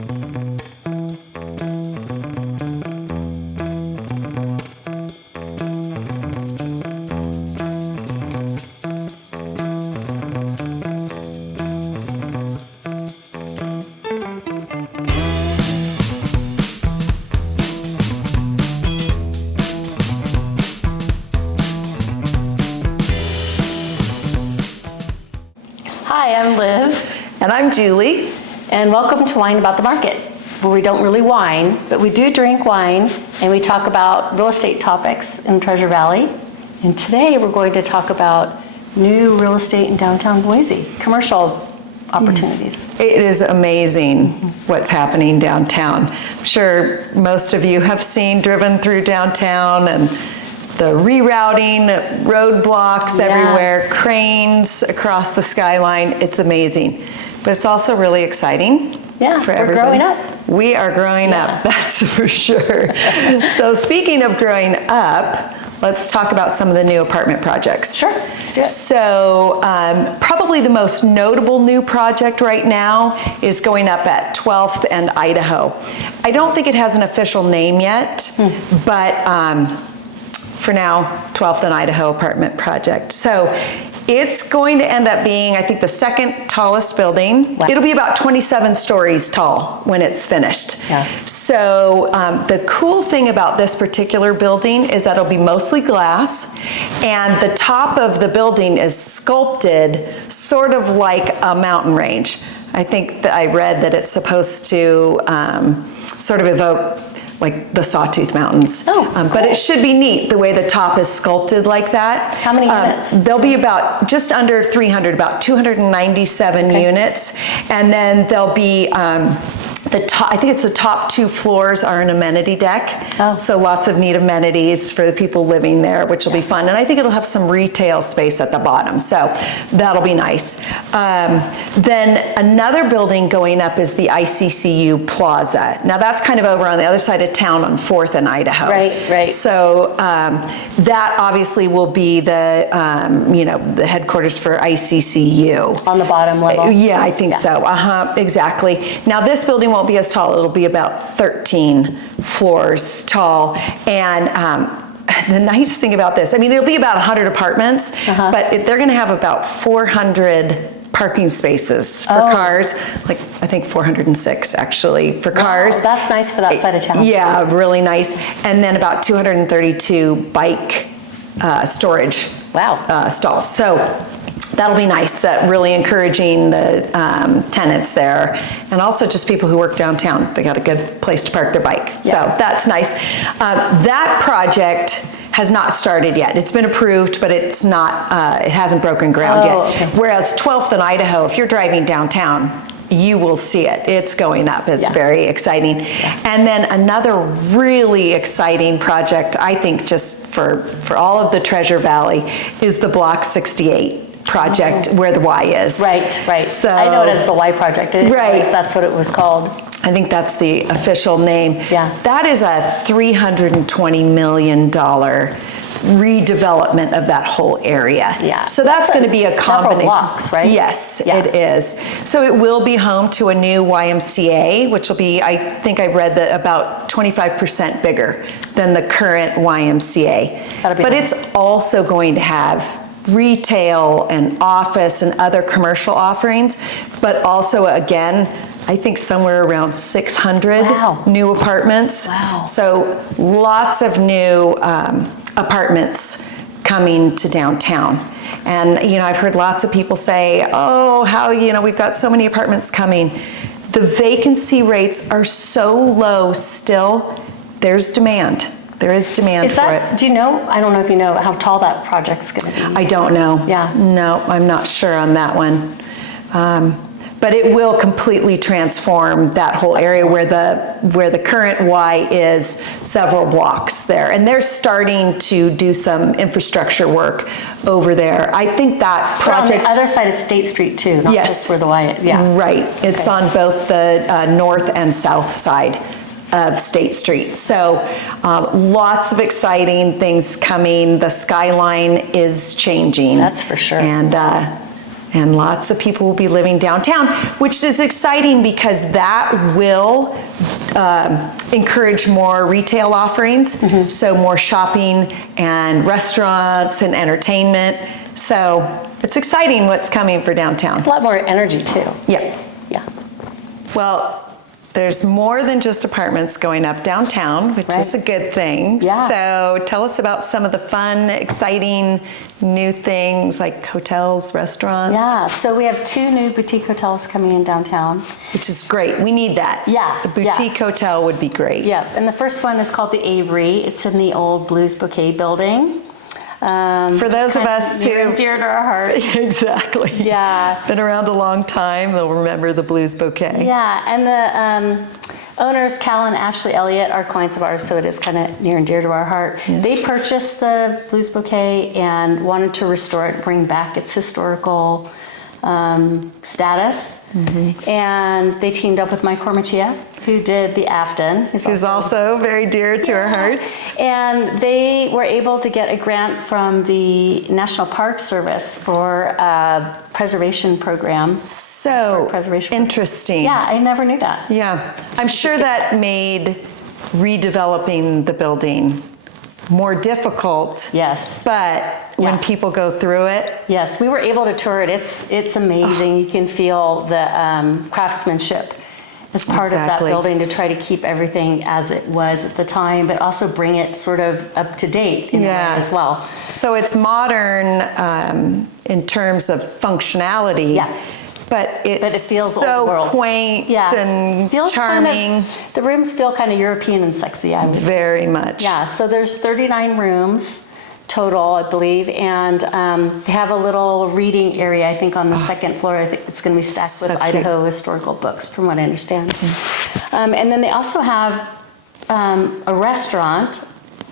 Hi, I'm Liz. And I'm Julie. And welcome to Wine About the Market, where we don't really wine, but we do drink wine, and we talk about real estate topics in Treasure Valley. And today we're going to talk about new real estate in downtown Boise, commercial opportunities. It is amazing what's happening downtown. I'm sure most of you have driven through downtown, and the rerouting, roadblocks everywhere, cranes across the skyline. It's amazing. But it's also really exciting for everybody. We're growing up. We are growing up, that's for sure. So speaking of growing up, let's talk about some of the new apartment projects. Sure, let's do it. So probably the most notable new project right now is going up at 12th and Idaho. I don't think it has an official name yet, but for now, 12th and Idaho apartment project. So it's going to end up being, I think, the second tallest building. Wow. It'll be about 27 stories tall when it's finished. Yeah. So the cool thing about this particular building is that it'll be mostly glass, and the top of the building is sculpted sort of like a mountain range. I think that I read that it's supposed to sort of evoke like the Sawtooth Mountains. Oh, cool. But it should be neat the way the top is sculpted like that. How many units? There'll be about just under 300, about 297 units. And then there'll be the top, I think it's the top 2 floors are an amenity deck. Oh. So lots of neat amenities for the people living there, which will be fun. And I think it'll have some retail space at the bottom. So that'll be nice. Then another building going up is the ICCU Plaza. Now that's kind of over on the other side of town on 4th and Idaho. Right. So that obviously will be the, the headquarters for ICCU. On the bottom level? Yeah, I think so. Exactly. Now this building won't be as tall. It'll be about 13 floors tall. And the nice thing about this, I mean, it'll be about 100 apartments, but they're going to have about 400 parking spaces for cars, like I think 406 actually for cars. Wow, that's nice for that side of town. Yeah, really nice. And then about 232 bike storage stalls. So that'll be nice, really encouraging the tenants there, and also just people who work downtown. They got a good place to park their bike. So that's nice. That project has not started yet. It's been approved, but it's not, it hasn't broken ground yet. Okay. Whereas 12th and Idaho, if you're driving downtown, you will see it. It's going up. It's very exciting. And then another really exciting project, I think just for all of the Treasure Valley, is the Block 68 project where the Y is. Right. So, I know it as the Y project. That's what it was called. I think that's the official name. Yeah. That is a $320 million redevelopment of that whole area. Yeah. So that's going to be a combination. Several blocks, right? Yes, it is. So it will be home to a new YMCA, which will be, I think I read that about 25% bigger than the current YMCA. But it's also going to have retail and office and other commercial offerings, but also again, I think somewhere around 600 new apartments. Wow. So lots of new apartments coming to downtown. And I've heard lots of people say, oh, how, we've got so many apartments coming. The vacancy rates are so low still, there's demand. There is demand for it. Do you know, I don't know if you know how tall that project's going to be. I don't know. Yeah. No, I'm not sure on that one. But it will completely transform that whole area where the current Y is several blocks there. And they're starting to do some infrastructure work over there. I think that project... on the other side of State Street too, not just where the Y is. Yeah. Right. It's on both the north and south side of State Street. So lots of exciting things coming. The skyline is changing. That's for sure. And And lots of people will be living downtown, which is exciting because that will encourage more retail offerings. So more shopping and restaurants and entertainment. So it's exciting what's coming for downtown. A lot more energy too. Yeah. Yeah. Well, there's more than just apartments going up downtown, which is a good thing. Yeah. So tell us about some of the fun, exciting new things like hotels, restaurants. Yeah, so we have 2 new boutique hotels coming in downtown. Which is great. We need that. Yeah, A boutique hotel would be great. Yeah, and the first one is called the Avery. It's in the old Blues Bouquet building. For those of us near who... and dear to our heart. Exactly. Yeah. Been around a long time, they'll remember the Blues Bouquet. Yeah, and the owners, Cal and Ashley Elliott, are clients of ours, so it is kind of near and dear to our heart. Yeah. They purchased the Blues Bouquet and wanted to restore it, bring back its historical status. And they teamed up with Mike Hormachia, who did the Afton. Who's also very dear to our hearts. And they were able to get a grant from the National Park Service for a preservation program. So preservation. interesting. Yeah, I never knew that. Yeah. I'm sure that made redeveloping the building more difficult. Yes. But when people go through it, Yes, we were able to tour it. It's amazing. You can feel the craftsmanship as part of that Exactly. building to try to keep everything as it was at the time, but also bring it sort of up to date in a way as well. So it's modern in terms of functionality. Yeah. But But it feels so old world. quaint and Feels charming. the rooms feel kind of European and sexy, I would say. Very much. Yeah, so there's 39 rooms total, I believe, and they have a little reading area, I think, on the second floor. I think it's going to be stacked So with cute. Idaho historical books, from what I understand. And then they also have a restaurant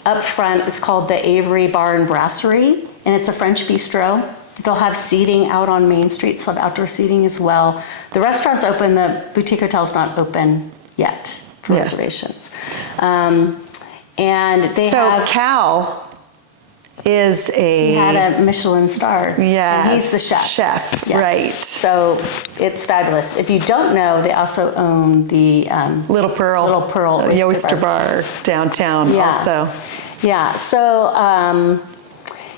up front. It's called the Avery Bar and Brasserie, and it's a French bistro. They'll have seating out on Main Street, so have outdoor seating as well. The restaurant's open, the boutique hotel's not open yet for reservations. And they have... Cal is He had a Michelin star. Yeah, And he's the chef. Yes. Right. So it's fabulous. If you don't know, they also own the Little Pearl. The Oyster Bar downtown also. Yeah, so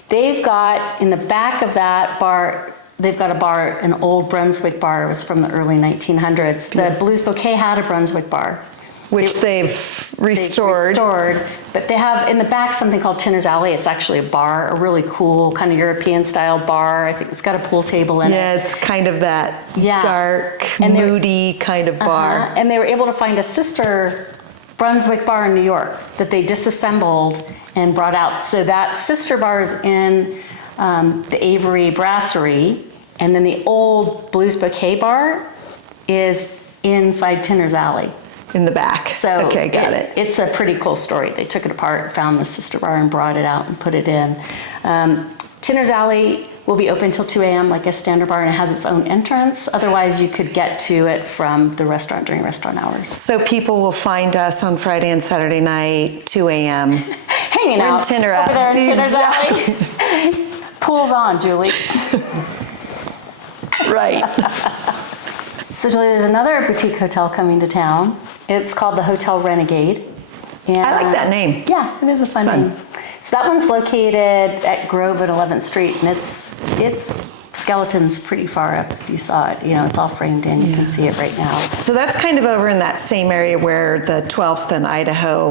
they've got, in the back of that bar, they've got a bar, an old Brunswick bar. It was from the early 1900s. The Blues Bouquet had a Brunswick bar. Which they've restored. But they have in the back something called Tinner's Alley. It's actually a bar, a really cool kind of European style bar. I think it's got a pool table in it. Yeah, it's kind of that dark, And moody kind of bar. And they were able to find a sister Brunswick bar in New York that they disassembled and brought out. So that sister bar is in the Avery Brasserie, and then the old Blues Bouquet bar is inside Tinner's Alley. In the back. So okay, got it. It's a pretty cool story. They took it apart, found the sister bar, and brought it out and put it in. Tinner's Alley will be open till 2 a.m. like a standard bar, and it has its own entrance. Otherwise, you could get to it from the restaurant during restaurant hours. So people will find us on Friday and Saturday night, 2 a.m. Hanging out over there in Tinner's Alley. Pool's on, Julie. Right. So Julie, there's another boutique hotel coming to town. It's called the Hotel Renegade. And, I like that name. Yeah, it is a fun name. So that one's located at Grove and 11th Street, and it's skeleton's pretty far up. If you saw it, it's all framed in. You can see it right now. So that's kind of over in that same area where the 12th and Idaho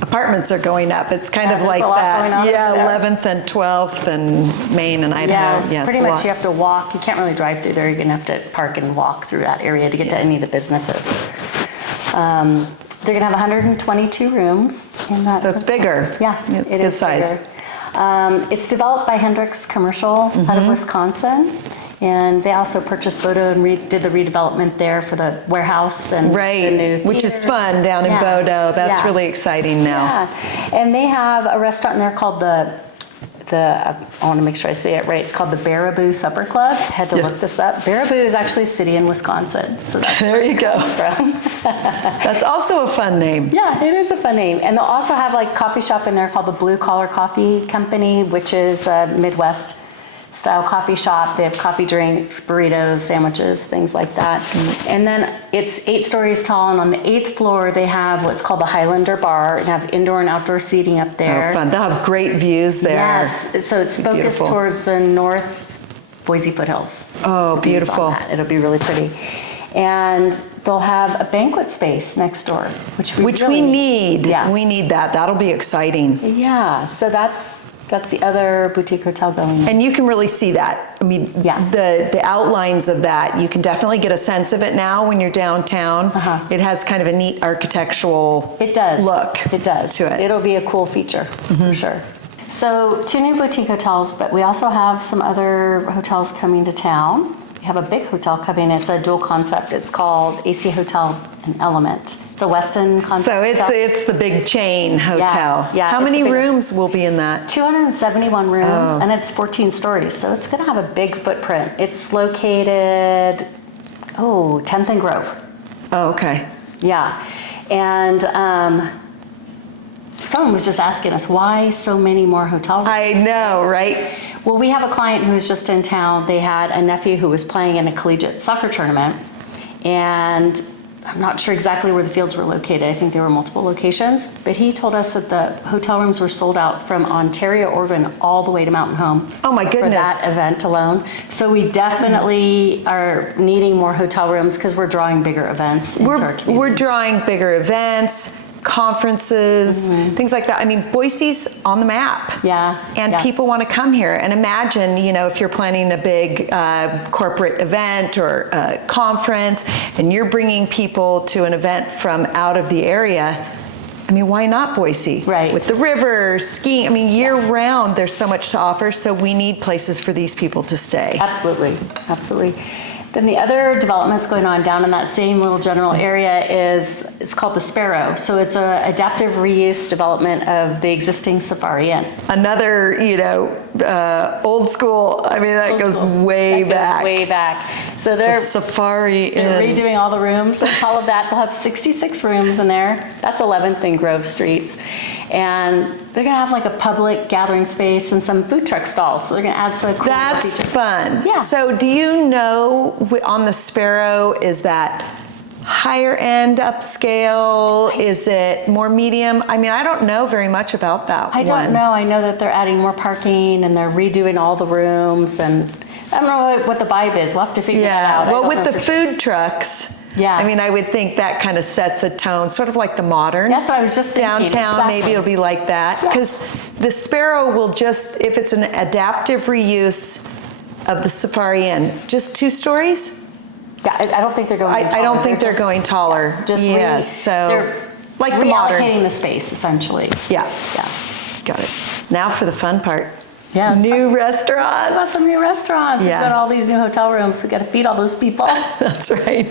apartments are going up. It's kind of like that. Yeah, 11th and 12th and Maine and Idaho. Yeah, pretty much you have to walk. You can't really drive through there. You're going to have to park and walk through that area to get to any of the businesses. They're going to have 122 rooms. In that so it's bigger. Yeah, it's good size. Bigger. It's developed by Hendricks Commercial out of Wisconsin. And they also purchased Bodo and did the redevelopment there for the warehouse and the new which is fun down in Bodo. That's really exciting now. Yeah, and they have a restaurant in there called I want to make sure I say it right. It's called the Baraboo Supper Club. I had to look this up. Baraboo is actually a city in Wisconsin. So that's there you go. From. That's also a fun name. Yeah, it is a fun name. And they'll also have like a coffee shop in there called the Blue Collar Coffee Company, which is a Midwest style coffee shop. They have coffee drinks, burritos, sandwiches, things like that. And then it's 8 stories tall, and on the 8th floor they have what's called the Highlander Bar, and have indoor and outdoor seating up there. Oh, fun. They'll have great views there. Yes, so it's focused Beautiful. towards the North Boise foothills. Oh, beautiful. It'll be really pretty. And they'll have a banquet space next door, which we need. Yeah. We need that. That'll be exciting. Yeah, so that's the other boutique hotel going in. And you can really see that. I mean, Yeah. the outlines of that, you can definitely get a sense of it now when you're downtown. It has kind of a neat architectural It does. look It does. to it. It'll be a cool feature, for sure. So 2 new boutique hotels, but we also have some other hotels coming to town. We have a big hotel coming. It's a dual concept. It's called AC Hotel and Element. It's a Westin concept. So hotel. it's the big chain hotel. yeah, How it's many the big- rooms will be in that? 271 rooms, and it's 14 stories, so it's going to have a big footprint. It's located, 10th and Grove. Oh, okay. Yeah, and someone was just asking us, why so many more hotel rooms? I know, right? Well, we have a client who was just in town. They had a nephew who was playing in a collegiate soccer tournament, and I'm not sure exactly where the fields were located. I think there were multiple locations, but he told us that the hotel rooms were sold out from Ontario, Oregon, all the way to Mountain Home. Oh my goodness. For that event alone. So we definitely are needing more hotel rooms because we're drawing bigger events into our community. We're drawing bigger events, conferences, things like that. I mean, Boise's on the map. Yeah. And yeah. people want to come here. And imagine, if you're planning a big corporate event or a conference and you're bringing people to an event from out of the area. I mean, why not Boise? Right. With the river, skiing. I mean, year round, there's so much to offer. So we need places for these people to stay. Absolutely, absolutely. Then the other developments going on down in that same little general area it's called the Sparrow. So it's a adaptive reuse development of the existing Safari Inn. Another, old school. I mean, that goes way back. Way back. So they're Safari they're Inn. redoing all the rooms and all of that. They'll have 66 rooms in there. That's 11th and Grove Streets. And they're gonna have like a public gathering space and some food truck stalls. So they're gonna add some cool That's features. fun. Yeah. So do you know on the Sparrow, is that higher end upscale? Is it more medium? I mean, I don't know very much about that I one. don't know. I know that they're adding more parking and they're redoing all the rooms, and I don't know what the vibe is. We'll have to figure that out. I Well, don't with know the for sure. food trucks, Yeah. I mean, I would think that kind of sets a tone, sort of like the modern. That's what I was just thinking. Downtown, Exactly. maybe it'll be like that. Yeah. Because the Sparrow will just, if it's an adaptive reuse of the Safari Inn, just 2 stories? Yeah, I don't think they're going I taller. don't think they're just- going taller. yeah, just Yes, so they're like the modern. reallocating the space, essentially. Yeah, Yeah. got it. Now for the fun part. Yeah, it's New About restaurants. some new restaurants. Yeah. We've got all these new hotel rooms. We've got to feed all those people. That's right.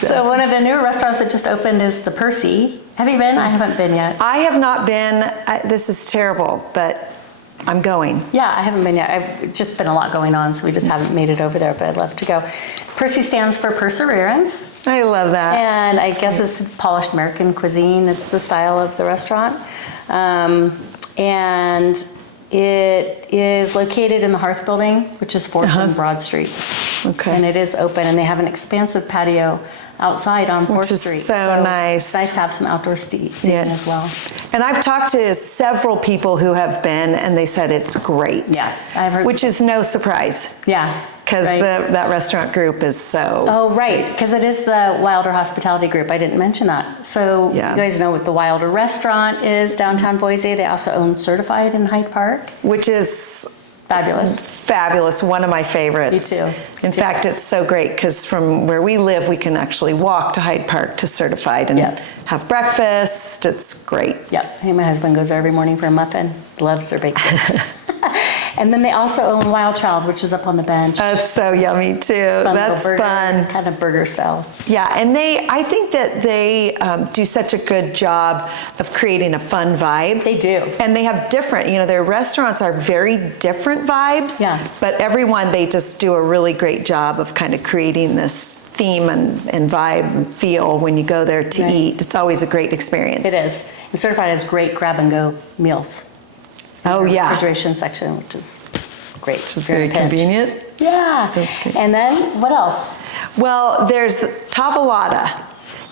So one of the newer restaurants that just opened is the Percy. Have you been? I haven't been yet. I have not been, this is terrible, but I'm going. Yeah, I haven't been yet. It's just been a lot going on, so we just haven't made it over there, but I'd love to go. Percy stands for perseverance, I love that. and I guess it's polished American cuisine is the style of the restaurant. And it is located in the Hearth Building, which is 4th and Broad Street. Okay. And it is open, and they have an expansive patio outside on 4th Which is Street. so nice. It's nice to have some outdoor seating as well. And I've talked to several people who have been, and they said it's great. Yeah, I've heard. Which is no surprise, Yeah. because right. that restaurant group is so. Oh, right, because it is the Wilder Hospitality Group. I didn't mention that. So Yeah. you guys know what the Wilder Restaurant is, downtown Boise. They also own Certified in Hyde Park. Which is Fabulous. fabulous, one of my favorites. Me too. In fact, it's so great because from where we live, we can actually walk to Hyde Park to Certified and Yep. have breakfast. It's great. Yep, my husband goes there every morning for a muffin. Loves their baked goods. And then they also own Wild Child, which is up on the bench. That's so yummy too. Fun That's little burger, fun. kind of burger style. Yeah, and I think that they do such a good job of creating a fun vibe. They do. And they have different, their restaurants are very different vibes. Yeah. But everyone, they just do a really great job of kind of creating this theme and vibe and feel when you go there to Right. eat. It's always a great experience. It is. And Certified has great grab and go meals. Oh, yeah. Refrigeration section, which is Great. Which is very convenient. Yeah. That's great. And then what else? Well, there's tavolata,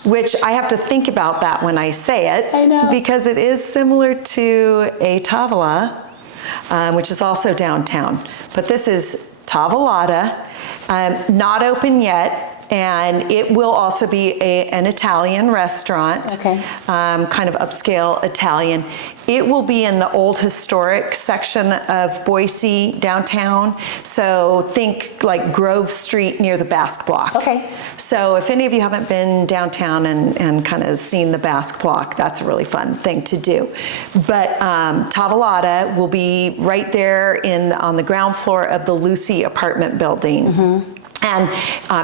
which I have to think about that when I say it. I know. Because it is similar to a tavola, which is also downtown. But this is tavolata, not open yet. And it will also be an Italian restaurant, Okay. Kind of upscale Italian. It will be in the old historic section of Boise downtown. So think like Grove Street near the Basque Block. Okay. So if any of you haven't been downtown and kind of seen the Basque Block, that's a really fun thing to do. But tavolata will be right there on the ground floor of the Lucy apartment building. Mm-hmm. And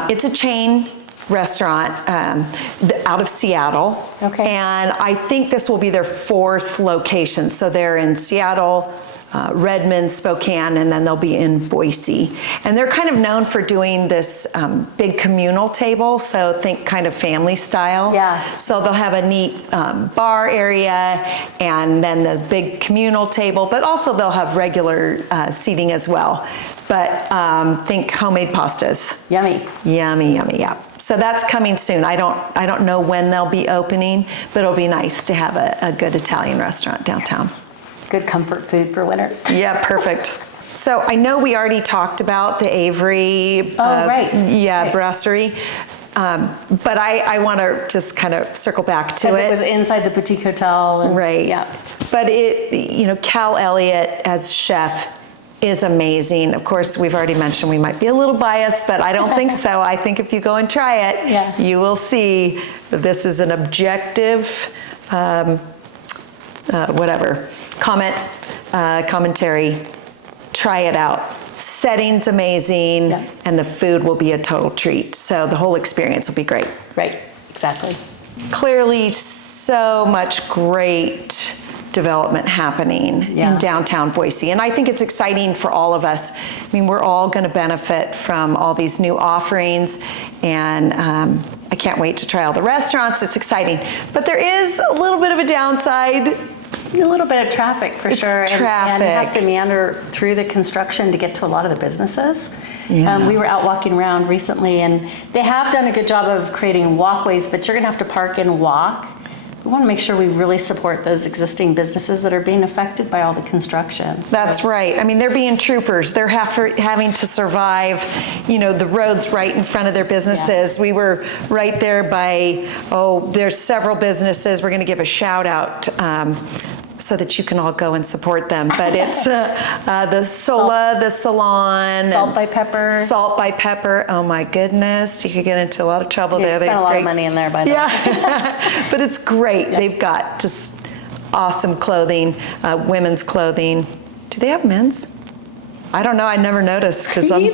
it's a chain restaurant out of Seattle. Okay. And I think this will be their 4th location. So they're in Seattle, Redmond, Spokane, and then they'll be in Boise. And they're kind of known for doing this big communal table. So think kind of family style. Yeah. So they'll have a neat bar area and then the big communal table, but also they'll have regular seating as well. But think homemade pastas. Yummy. Yummy, yummy, yeah. So that's coming soon. I don't know when they'll be opening, but it'll be nice to have a good Italian restaurant downtown. Good comfort food for winter. Yeah, perfect. So I know we already talked about the Avery right. Right. brasserie, but I want to just kind of circle back to it. It was inside the boutique hotel. And, right. Yeah. But Cal Elliott as chef is amazing. Of course, we've already mentioned we might be a little biased, but I don't think so. I think if you go and try it, Yeah. you will see that this is an objective, commentary. Try it out. Setting's amazing, Yeah. and the food will be a total treat. So the whole experience will be great. Right. Exactly. Clearly, so much great development happening Yeah. in downtown Boise. And I think it's exciting for all of us. I mean, we're all going to benefit from all these new offerings, and I can't wait to try all the restaurants. It's exciting. But there is a little bit of a downside. A little bit of traffic for sure. Traffic. And you have to meander through the construction to get to a lot of the businesses. Yeah. We were out walking around recently, and they have done a good job of creating walkways, but you're going to have to park and walk. We want to make sure we really support those existing businesses that are being affected by all the construction. That's right. I mean, they're being troopers. They're having to survive, the roads right in front of their businesses. Yeah. We were right there by, there's several businesses. We're going to give a shout out so that you can all go and support them. But it's the Sola, the Salon. Salt by Pepper. Salt by Pepper. Oh my goodness. You could get into a lot of trouble there. They spent a lot of money in there, by the way. Yeah. But it's great. Yep. They've got just awesome clothing, women's clothing. Do they have men's? I don't know. I never noticed because I'm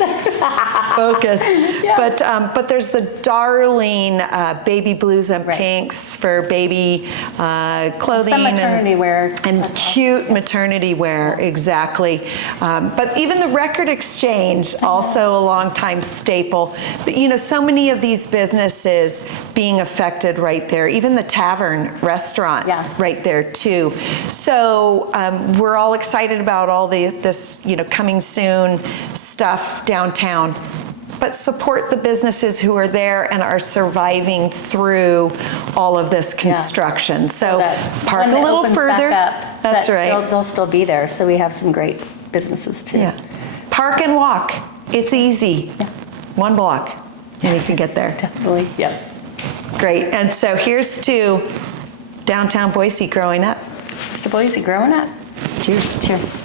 focused. Yeah. But there's the darling baby blues and pinks for baby clothing. Some maternity wear. And cute maternity wear, exactly. But even the Record Exchange, also a longtime staple. But so many of these businesses being affected right there. Even the tavern restaurant right there too. So we're all excited about all this coming soon stuff downtown, but support the businesses who are there and are surviving through all of this construction. Yeah. So park a little further. That's right. They'll still be there. So we have some great businesses too. Yeah. Park and walk. It's easy. Yeah. 1 block and you can get there. Definitely. Yeah. Great. And so here's to downtown Boise growing up. Here's to Boise growing up. Cheers. Cheers.